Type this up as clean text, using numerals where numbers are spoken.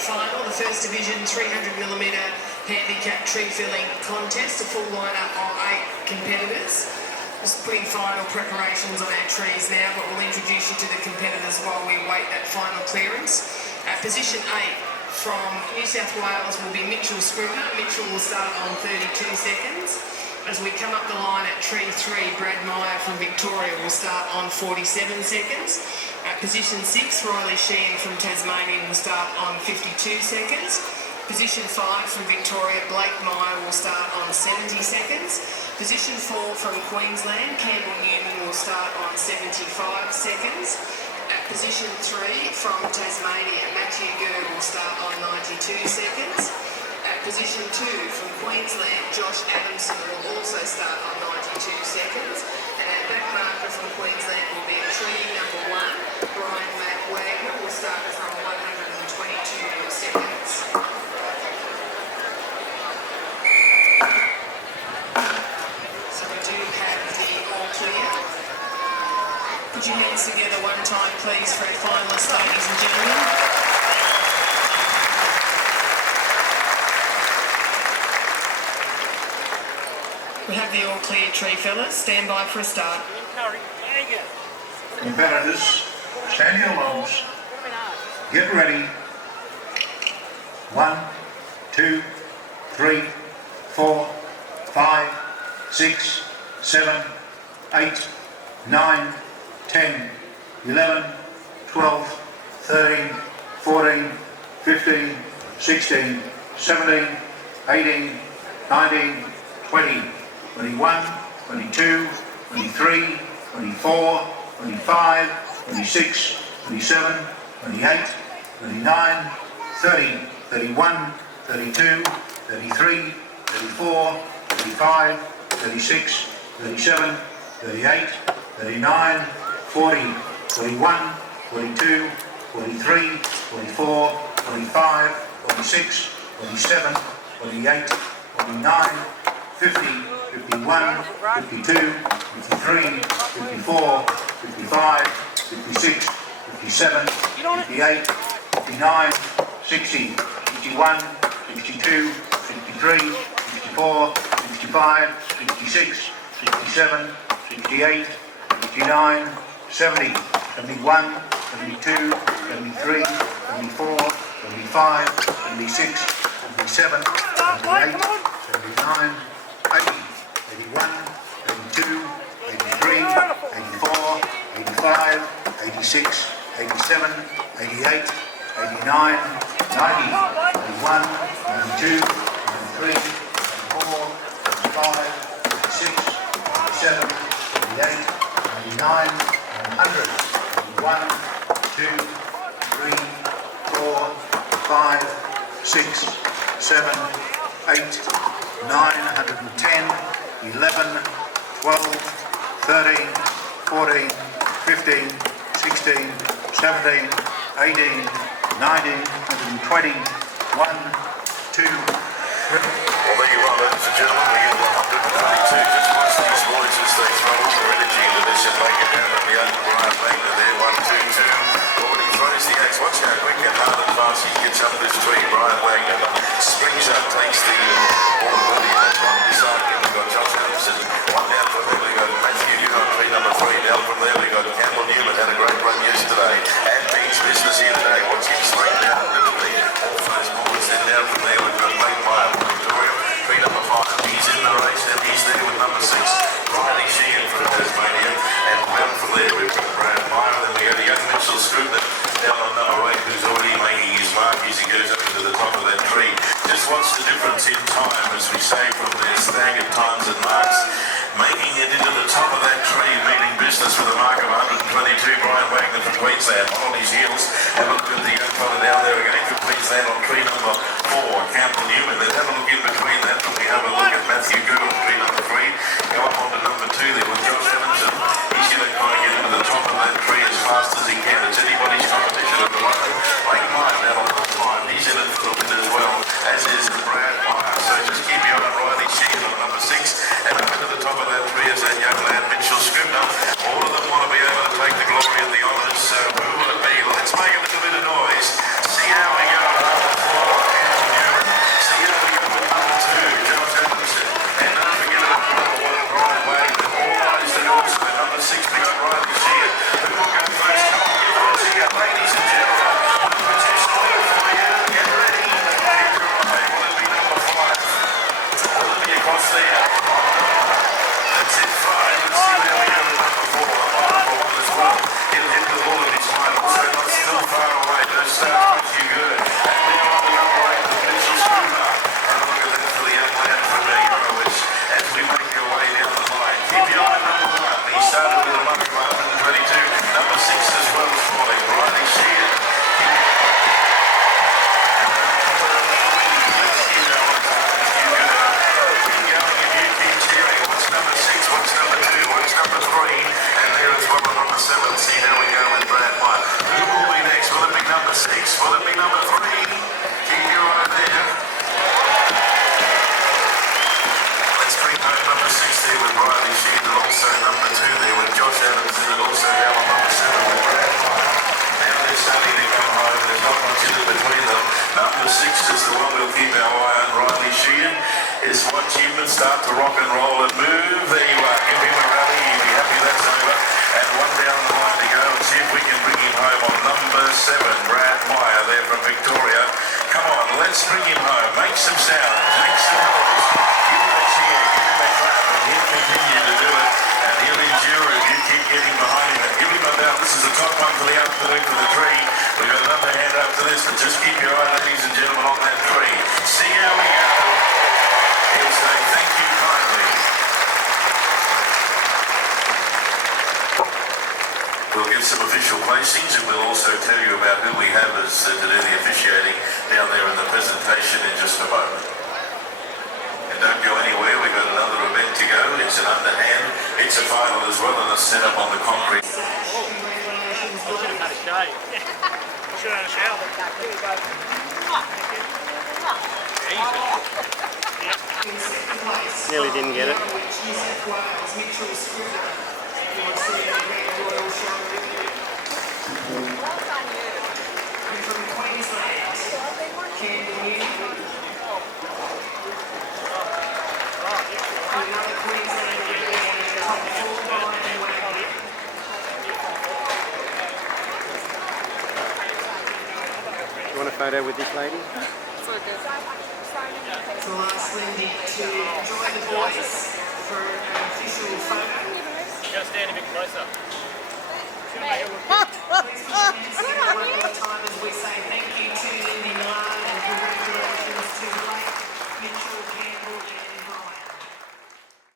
final, the First Division 300mm handicap tree filling contest, a full lineup of 8 competitors. Just putting final preparations on our trees now, but we'll introduce you to the competitors while we wait that final clearance. Position 8 from New South Wales will be Mitchell Scrivener. Mitchell will start on 32 seconds. As we come up the line at tree 3, Brad Meyer from Victoria will start on 47 seconds. At position 6, Riley Sheehan from Tasmania will start on 52 seconds. Position 5 from Victoria, Blake Meyer will start on 70 seconds. Position 4 from Queensland, Campbell Newman will start on 75 seconds. At position 3 from Tasmania, Matthew Gurr will start on 92 seconds. At position 2 from Queensland, Josh Adamson will also start on 92 seconds. And our back marker from Queensland will be at tree number 1, Brian Wagner will start from 122 seconds. So we do have the all clear. Put your hands together one time, please, for our finalists, ladies and gentlemen. We have the all clear, tree fellas. Stand by for a start. Competitors, stand your longs. Get ready. 1, 2, 3, 4, 5, 6, 7, 8, 9, 10, 11, 12, 13, 14, 15, 16, 17, 18, 19, 20, 21, 22, 23, 24, 25, 26, 27, 28, 29, 30, 31, 32, 33, 34, 35, 36, 37, 38, 39, 40, 41, 42, 43, 44, 45, 46, 47, 48, 49, 50, 51, 52, 53, 54, 55, 56, 57, 58, 59, 60, 61, 62, 63, 64, 65, 66, 67, 68, 69, 70, 71, 72, 73, 74, 75, 76, 77, 78, 79, 80, 81, 82, 83, 84, 85, 86, 87, 88, 89, 90, 91, 92, 93, 94, 95, 96, 97, 98, 99, 100, 1, 2, 3, 4, 5, 6, 7, 8, 9, 110, 11, 12, 13, 14, 15, 16, 17, 18, 19, 120, 1, 2, 3. Well, there you are, ladies and gentlemen. We get 122. Just watch these boys as they throw all their energy into this and make it down at the open. Brian Wagner there, 1, 2, 2. Already throws the axe. Watch how quick and hard and fast he gets up this tree. Brian Wagner springs up, takes the ball with him. Right beside him, we've got Josh Adamson. One down from there, we got Matthew Newman, tree number 3. Down from there, we got Campbell Newman. Had a great run yesterday. And means business here today. Watch him swing down literally. All those boys. Then down from there, we've got Blake Meyer from Victoria. Tree number 5. He's in the race and he's there with number 6. Riley Sheehan from Tasmania. And down from there, we've got Brad Meyer. Then we go to young Mitchell Scrivener down on number 8, who's already making his mark as he goes up to the top of that tree. Just watch the difference in time, as we say, from their staggered times and marks. Making it into the top of that tree, meaning business with a mark of 122. Brian Wagner from Queensland on his heels. Have a look at the young fella down there again from Queensland on tree number 4, Campbell Newman. Then have a look in between that, and we have a look at Matthew Gurr on tree number 3. Go up onto number 2 there with Josh Adamson. He's going to kind of get into the top of that tree as fast as he can. It's anybody's competition at the moment. Blake Meyer down on the 5. He's in it for the win as well, as is Brad Meyer. So just keep your eye on Riley Sheehan on number 6. And up into the top of that tree is that young lad Mitchell Scrivener. All of them want to be able to take the glory and the honours. So who will it be? Let's make a little bit of noise. See how we go. 6. Will it be number 3? Keep your eye there. Let's bring home number 6 there with Riley Sheed, and also number 2 there with Josh Adams, and also down on number 7 with Brad Meyer. Now they're starting to come home. There's not much in between them. Number 6 is the one we'll keep our eye on. Riley Sheehan is watch him and start to rock and roll and move. There you are. Give him a rally. You'll be happy that's over. And one down the line to go. And see if we can bring him home on number 7, Brad Meyer there from Victoria. Come on, let's bring him home. Make some sound. Make some noise. Give him a cheer. Give him a clap. And he'll continue to do it. And he'll endure it. You keep getting behind him. And give him a bell. This is the top one for the afternoon for the tree. We've got another hand up to this, but just keep your eye, ladies and gentlemen, on that tree. See how we go. He'll say thank you kindly. We'll get some official placings, and we'll also tell you about who we have as to do the officiating down there in the presentation in just a moment. And don't go anywhere, we've got another event to go. It's an underhand, it's a final as well, and a set up on the concrete. I should have had a shave. I should have had a shower. Nearly didn't get it. From Queensland, another Queensland top 4 Ryan Wagner. You want a photo with this lady? So ask Lindy to join the boys for an official photo. You gotta stand a bit closer. Please put your hands together one more time as we say thank you to Lindy Milan and congratulations to Blake Mitchell Campbell.